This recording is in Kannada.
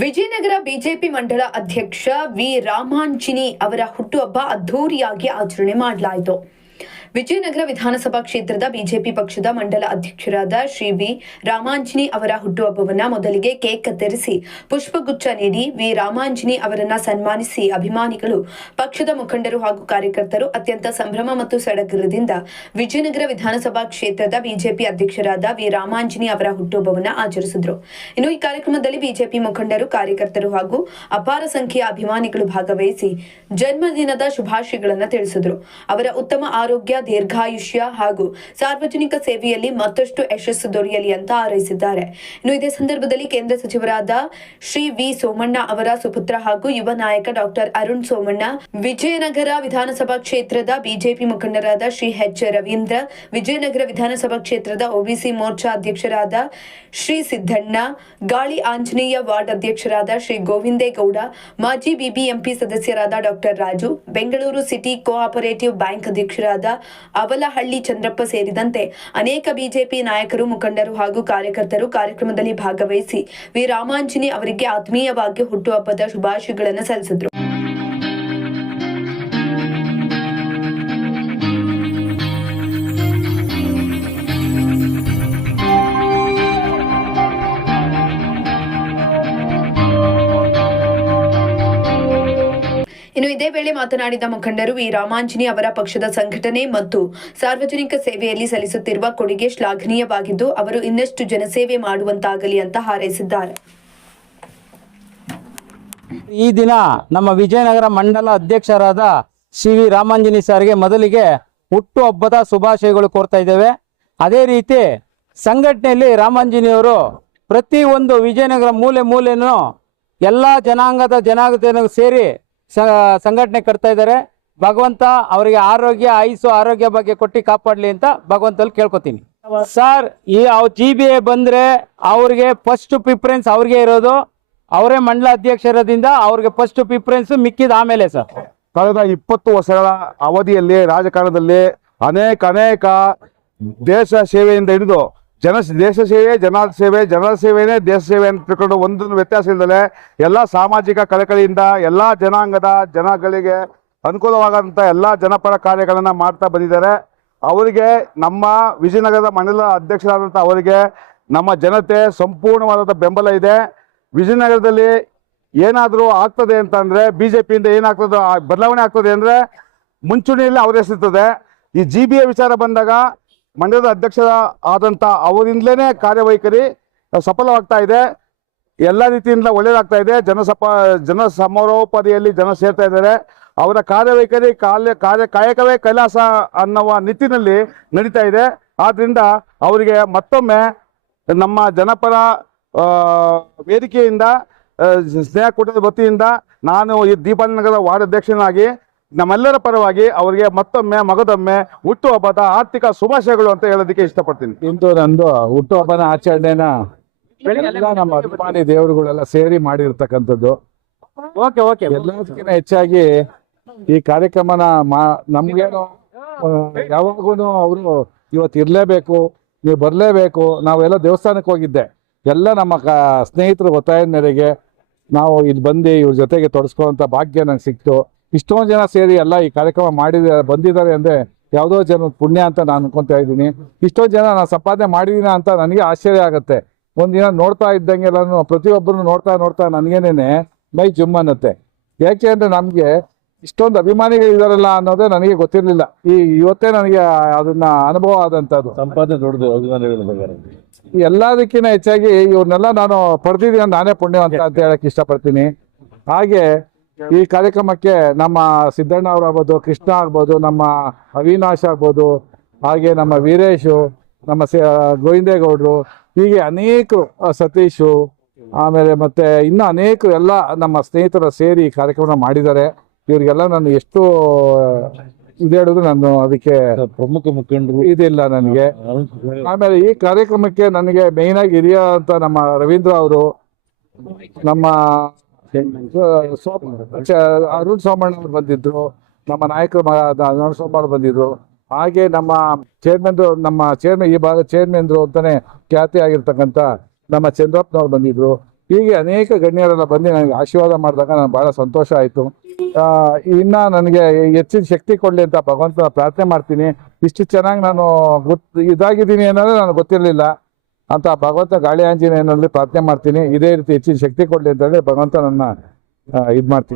ವಿಜಯನಗರ ಬಿಜೆಪಿ ಮಂಡಳ ಅಧ್ಯಕ್ಷ ವಿ ರಾಮಾಂಜಿನಿ ಅವರ ಹುಟ್ಟುಹಬ್ಬ ಅದ್ದೂರಿಯಾಗಿ ಆಚರಣೆ ಮಾಡಲಾಯಿತು. ವಿಜಯನಗರ ವಿಧಾನಸಭಾ ಕ್ಷೇತ್ರದ ಬಿಜೆಪಿ ಪಕ್ಷದ ಮಂಡಲ ಅಧ್ಯಕ್ಷರಾದ ಶ್ರೀ ವಿ ರಾಮಾಂಜಿನಿ ಅವರ ಹುಟ್ಟುಹಬ್ಬವನ್ನ ಮೊದಲಿಗೆ ಕೇಕ್ ಕತ್ತರಿಸಿ ಪುಷ್ಪಗುಚ್ಛ ನೀಡಿ ವಿ ರಾಮಾಂಜಿನಿ ಅವರನ್ನ ಸನ್ಮಾನಿಸಿ ಅಭಿಮಾನಿಗಳು, ಪಕ್ಷದ ಮುಖಂಡರು ಹಾಗೂ ಕಾರ್ಯಕರ್ತರು ಅತ್ಯಂತ ಸಂಭ್ರಮ ಮತ್ತು ಸಡಗರದಿಂದ ವಿಜಯನಗರ ವಿಧಾನಸಭಾ ಕ್ಷೇತ್ರದ ಬಿಜೆಪಿ ಅಧ್ಯಕ್ಷರಾದ ವಿ ರಾಮಾಂಜಿನಿ ಅವರ ಹುಟ್ಟುಹಬ್ಬವನ್ನ ಆಚರಿಸಿದರು. ಇನ್ನು ಈ ಕಾರ್ಯಕ್ರಮದಲ್ಲಿ ಬಿಜೆಪಿ ಮುಖಂಡರು, ಕಾರ್ಯಕರ್ತರು ಹಾಗೂ ಅಪಾರ ಸಂಖ್ಯೆಯ ಅಭಿಮಾನಿಗಳು ಭಾಗವಹಿಸಿ ಜನ್ಮದಿನದ ಶುಭಾಶಯಗಳನ್ನು ತಿಳಿಸಿದರು. ಅವರ ಉತ್ತಮ ಆರೋಗ್ಯ, ದೀರ್ಘಾಯುಷ್ಯ ಹಾಗೂ ಸಾರ್ವಜನಿಕ ಸೇವೆಯಲ್ಲಿ ಮತ್ತಷ್ಟು ಯಶಸ್ಸು ದೊರೆಯಲಿ ಅಂತ ಹಾರೈಸಿದ್ದಾರೆ. ಇನ್ನು ಇದೇ ಸಂದರ್ಭದಲ್ಲಿ ಕೇಂದ್ರ ಸಚಿವರಾದ ಶ್ರೀ ವಿ ಸೋಮಣ್ಣ ಅವರ ಸುಪುತ್ರ ಹಾಗೂ ಯುವ ನಾಯಕ ಡಾಕ್ಟರ್ ಅರುಣ್ ಸೋಮಣ್ಣ, ವಿಜಯನಗರ ವಿಧಾನಸಭಾ ಕ್ಷೇತ್ರದ ಬಿಜೆಪಿ ಮುಖಂಡರಾದ ಶ್ರೀ ಎಚ್ ರವೀಂದ್ರ, ವಿಜಯನಗರ ವಿಧಾನಸಭಾ ಕ್ಷೇತ್ರದ ಒಬಿಸಿ ಮೋರ್ಚಾ ಅಧ್ಯಕ್ಷರಾದ ಶ್ರೀ ಸಿದ್ದಣ್ಣ, ಗಾಳಿ ಆಂಜನೇಯ ವಾರ್ಡ್ ಅಧ್ಯಕ್ಷರಾದ ಶ್ರೀ ಗೋವಿಂದೇಗೌಡ, ಮಾಜಿ ಬಿಬಿಎಂಪಿ ಸದಸ್ಯರಾದ doctor Raju, Bengaluru city cooperative bank ಅಧ್ಯಕ್ಷರಾದ ಅವಲಹಳ್ಳಿ ಚಂದ್ರಪ್ಪ ಸೇರಿದಂತೆ ಅನೇಕ ಬಿಜೆಪಿ ನಾಯಕರು, ಮುಖಂಡರು ಹಾಗೂ ಕಾರ್ಯಕರ್ತರು ಕಾರ್ಯಕ್ರಮದಲ್ಲಿ ಭಾಗವಹಿಸಿ ವಿ ರಾಮಾಂಜಿನಿ ಅವರಿಗೆ ಆತ್ಮೀಯವಾಗಿ ಹುಟ್ಟುಹಬ್ಬದ ಶುಭಾಶಯಗಳನ್ನು ಸಲ್ಲಿಸಿದರು. ಇನ್ನು ಇದೇ ವೇಳೆ ಮಾತನಾಡಿದ ಮುಖಂಡರು, ವಿ ರಾಮಾಂಜಿನಿ ಅವರ ಪಕ್ಷದ ಸಂಘಟನೆ ಮತ್ತು ಸಾರ್ವಜನಿಕ ಸೇವೆಯಲ್ಲಿ ಸಲ್ಲಿಸುತ್ತಿರುವ ಕೊಡುಗೆ ಶ್ಲಾಘನೀಯವಾಗಿದ್ದು, ಅವರು ಇನ್ನಷ್ಟು ಜನಸೇವೆ ಮಾಡುವಂತಾಗಲಿ ಅಂತ ಹಾರೈಸಿದ್ದಾರೆ. ಈ ದಿನ ನಮ್ಮ ವಿಜಯನಗರ ಮಂಡಲ ಅಧ್ಯಕ್ಷರಾದ ಶ್ರೀ ವಿ ರಾಮಾಂಜಿನಿ ಸರ್ಗೆ ಮೊದಲಿಗೆ ಹುಟ್ಟುಹಬ್ಬದ ಶುಭಾಶಯಗಳು ಕೋರ್ತಾ ಇದ್ದೇವೆ. ಅದೇ ರೀತಿ ಸಂಘಟನೆಯಲ್ಲಿ ರಾಮಾಂಜಿನಿಯವರು ಪ್ರತಿಯೊಂದು ವಿಜಯನಗರ ಮೂಲೆನೂ ಎಲ್ಲ ಜನಾಂಗದ ಸೇರಿ ಸಂಘಟನೆ ಕಟ್ತಾ ಇದ್ದಾರೆ. ಭಗವಂತ ಅವರಿಗೆ ಆರೋಗ್ಯ ಬಗ್ಗೆ ಕೊಟ್ಟು ಕಾಪಾಡಲಿ ಅಂತ ಭಗವಂತಲ್ಲಿ ಕೇಳ್ಕೊತೀನಿ. ಸರ್, ಈ GBA ಬಂದ್ರೆ ಅವ್ರಿಗೆ ಫಸ್ಟ್ ಪ್ರಿಫರೆನ್ಸ್ ಅವ್ರಿಗೆ ಇರೋದು. ಅವರೇ ಮಂಡಲ ಅಧ್ಯಕ್ಷರದಿಂದ ಅವ್ರಿಗೆ ಫಸ್ಟ್ ಪ್ರಿಫರೆನ್ಸ್, ಮಿಕ್ಕಿದ ಆಮೇಲೆ. ಸರ್, ಕಳೆದ 20 ವರ್ಷಗಳ ಅವಧಿಯಲ್ಲಿ ರಾಜಕಾರಣದಲ್ಲಿ ಅನೇಕ ದೇಶ ಸೇವೆಯಿಂದ ಹಿಡಿದು ದೇಶ ಸೇವೆ, ಜನರ ಸೇವೆನೇ ದೇಶ ಸೇವೆ ಅಂತ ತಿಳ್ಕೊಂಡು ಒಂದೊಂದು ವ್ಯತ್ಯಾಸ ಇಲ್ಲದೆ ಎಲ್ಲ ಸಾಮಾಜಿಕ ಕಳಕಳಿಯಿಂದ ಎಲ್ಲ ಜನಾಂಗದ ಜನಗಳಿಗೆ ಅನುಕೂಲವಾದಂಥ ಎಲ್ಲ ಜನಪರ ಕಾರ್ಯಗಳನ್ನು ಮಾಡ್ತಾ ಬಂದಿದ್ದಾರೆ. ಅವರಿಗೆ ನಮ್ಮ ವಿಜಯನಗರದ ಮಂಡಲ ಅಧ್ಯಕ್ಷರಾದಂಥ ಅವರಿಗೆ ನಮ್ಮ ಜನತೆ ಸಂಪೂರ್ಣವಾದ ಬೆಂಬಲ ಇದೆ. ವಿಜಯನಗರದಲ್ಲಿ ಏನಾದರೂ ಆಗ್ತದೆ ಅಂತಂದರೆ, BJPಯಿಂದ ಏನಾಗ್ತದೆ, ಬದಲಾವಣೆ ಆಗ್ತದೆ ಅಂದರೆ ಮುಂಚೂಣಿಯಲ್ಲಿ ಅವರ ಹೆಸರಿರ್ತದೆ. ಈ GBA ವಿಚಾರ ಬಂದಾಗ ಮಂಡಲದ ಅಧ್ಯಕ್ಷರ ಆದಂಥ ಅವರಿಂದಲೇ ಕಾರ್ಯವೈಖರಿ ಸಫಲವಾಗ್ತಾ ಇದೆ. ಎಲ್ಲ ರೀತಿಯಿಂದ ಒಳ್ಳೆಯದಾಗ್ತಾ ಇದೆ. ಜನ ಸಮಾರೋಪಾದಿಯಲ್ಲಿ ಜನ ಸೇರ್ತಾ ಇದ್ದಾರೆ. ಅವರ ಕಾರ್ಯವೈಖರಿ ಕಾಯಕವೇ ಕೈಲಾಸ ಅನ್ನುವ ನಿಟ್ಟಿನಲ್ಲಿ ನಡೀತಾ ಇದೆ. ಆದ್ದರಿಂದ ಅವರಿಗೆ ಮತ್ತೊಮ್ಮೆ ನಮ್ಮ ಜನಪರ ವೇದಿಕೆಯಿಂದ, ಸ್ನೇಹ ಕೂಟದ ವತಿಯಿಂದ ನಾನು ಈ ದೀಪಾನಗರದ ವಾರ್ಡ್ ಅಧ್ಯಕ್ಷನಾಗಿ ನಮ್ಮೆಲ್ಲರ ಪರವಾಗಿ ಅವರಿಗೆ ಮಗದೊಮ್ಮೆ ಹುಟ್ಟುಹಬ್ಬದ ಆರ್ಥಿಕ ಶುಭಾಶಯಗಳು ಅಂತ ಹೇಳೋದಕ್ಕೆ ಇಷ್ಟಪಡ್ತೀನಿ. ಇಂದು ನಂದು ಹುಟ್ಟುಹಬ್ಬನ ಆಚರಣೆನ ನಮ್ಮ ಅಭಿಮಾನಿ ದೇವರುಗಳೆಲ್ಲ ಸೇರಿ ಮಾಡಿರ್ತಕ್ಕಂಥದ್ದು. ಎಲ್ಲದಕ್ಕಿಂತ ಹೆಚ್ಚಾಗಿ ಈ ಕಾರ್ಯಕ್ರಮನ ನಮ್ಗೇನು ಯಾವಾಗೂ ಅವರು ಇವತ್ತು ಇರಲೇಬೇಕು, ನೀವು ಬರಲೇಬೇಕು. ನಾವೆಲ್ಲ ದೇವಸ್ಥಾನಕ್ಕೆ ಹೋಗಿದ್ದೆ, ಎಲ್ಲ ನಮ್ಮ ಸ್ನೇಹಿತರು ಒತ್ತಾಯದ ಮೇರೆಗೆ ನಾವು ಇಲ್ಲಿ ಬಂದು ಇವ್ರ ಜೊತೆಗೆ ತೊಡಸ್ಕೊಳ್ಳೋಂಥ ಭಾಗ್ಯ ನಂಗೆ ಸಿಕ್ತು. ಇಷ್ಟೊಂದು ಜನ ಸೇರಿ ಎಲ್ಲ ಈ ಕಾರ್ಯಕ್ರಮ ಬಂದಿದ್ದಾರೆ ಅಂದರೆ ಯಾವುದೋ ಜನ ಪುಣ್ಯ ಅಂತ ನಾನು ಅನ್ಕೊತಾ ಇದ್ದೀನಿ. ಇಷ್ಟೊಂದು ಜನ ನಾನು ಸಂಪಾದನೆ ಮಾಡಿದೀನ ಅಂತ ನನಗೆ ಆಶ್ಚರ್ಯ ಆಗುತ್ತೆ. ಒಂದಿನ ನೋಡ್ತಾ ಇದ್ದಂಗೆಲ್ಲ ಪ್ರತಿಯೊಬ್ಬರು ನೋಡ್ತಾ ನನಗೇನೆ ಮೈ ಜುಮ್ ಅನ್ನತ್ತೆ. ಯಾಕೆ ಅಂದರೆ ನಮಗೆ ಇಷ್ಟೊಂದು ಅಭಿಮಾನಿಗಳಿದಾರಲ್ಲ ಅನ್ನೋದೇ ನನಗೆ ಗೊತ್ತಿರಲಿಲ್ಲ. ಇವತ್ತೇ ನನಗೆ ಅದನ್ನ ಅನುಭವ ಆದಂಥದ್ದು. ಸಂಪಾದನೆ ದೊಡ್ಡದು ಅಭಿಮಾನಿಗಳ ಎಲ್ಲದಕ್ಕಿಂತ ಹೆಚ್ಚಾಗಿ ಇವ್ರನ್ನೆಲ್ಲ ನಾನು ಪಡೆದಿದ್ದೀನಿ, ನಾನೇ ಪುಣ್ಯವಂತ ಅಂತ ಹೇಳಕ್ ಇಷ್ಟಪಡ್ತೀನಿ. ಹಾಗೆ ಈ ಕಾರ್ಯಕ್ರಮಕ್ಕೆ ನಮ್ಮ ಸಿದ್ದಣ್ಣ ಅವರಾಗ್ಬೋದು, ಕೃಷ್ಣ ಆಗ್ಬೋದು, ನಮ್ಮ ಅವಿನಾಶ್ ಆಗ್ಬೋದು, ಹಾಗೆ ನಮ್ಮ ವೀರೇಶು, ನಮ್ಮ ಗೋವಿಂದೇಗೌಡರು, ಹೀಗೆ ಅನೇಕರು, ಸತೀಶು, ಆಮೇಲೆ ಮತ್ತೆ ಇನ್ನೂ ಅನೇಕರು ಎಲ್ಲ ನಮ್ಮ ಸ್ನೇಹಿತರ ಸೇರಿ ಈ ಕಾರ್ಯಕ್ರಮ ಮಾಡಿದ್ದಾರೆ. ಇವರಿಗೆಲ್ಲ ನಾನು ಎಷ್ಟು ಹೇಳಿದ್ರು ನಾನು ಅದಕ್ಕೆ ಪ್ರಮುಖ ಮುಖಂಡರು ಇದಿಲ್ಲ ನನಗೆ. ಆಮೇಲೆ ಈ ಕಾರ್ಯಕ್ರಮಕ್ಕೆ ನನಗೆ ಮೇಯ್ನ್ ಆಗಿ ಹಿರಿಯ ಅಂತ ನಮ್ಮ ರವೀಂದ್ರ ಅವರು, ನಮ್ಮ ಅರುಣ್ ಸೋಮಣ್ಣ ಅವರು ಬಂದಿದ್ರು, ನಮ್ಮ ನಾಯಕರು ಅರುಣ್ ಸೋಮಣ್ಣ ಬಂದಿದ್ರು, ಹಾಗೆ ನಮ್ಮ ಚೇರ್ಮನ್ ಈ ಭಾಗ ಚೇರ್ಮನ್ರು ಅಂತಾನೆ ಖ್ಯಾತಿ ಆಗಿರ್ತಕ್ಕಂಥ ನಮ್ಮ ಚಂದ್ರಪ್ಪನವ್ರು ಬಂದಿದ್ರು. ಹೀಗೆ ಅನೇಕ ಗಣ್ಯರೆಲ್ಲ ಬಂದು ನನಗೆ ಆಶೀರ್ವಾದ ಮಾಡಿದಾಗ ನನಗೆ ಭಾಳ ಸಂತೋಷ ಆಯಿತು. ಇನ್ನು ನನಗೆ ಹೆಚ್ಚಿನ ಶಕ್ತಿ ಕೊಡಲಿ ಅಂತ ಭಗವಂತನ ಪ್ರಾರ್ಥನೆ ಮಾಡ್ತೀನಿ. ಇಷ್ಟು ಚೆನ್ನಾಗಿ ನಾನು ಇದಾಗಿದ್ದೀನಿ ಅನ್ನೋದು ನನಗೆ ಗೊತ್ತಿರಲಿಲ್ಲ ಅಂತ ಭಗವಂತ ಗಾಳಿ ಆಂಜನೇಯನಲ್ಲಿ ಪ್ರಾರ್ಥನೆ ಮಾಡ್ತೀನಿ. ಇದೇ ರೀತಿ ಹೆಚ್ಚಿನ ಶಕ್ತಿ ಕೊಡಲಿ ಅಂತಂದರೆ ಭಗವಂತ ನನ್ನ ಇದು ಮಾಡ್ತೀನಿ.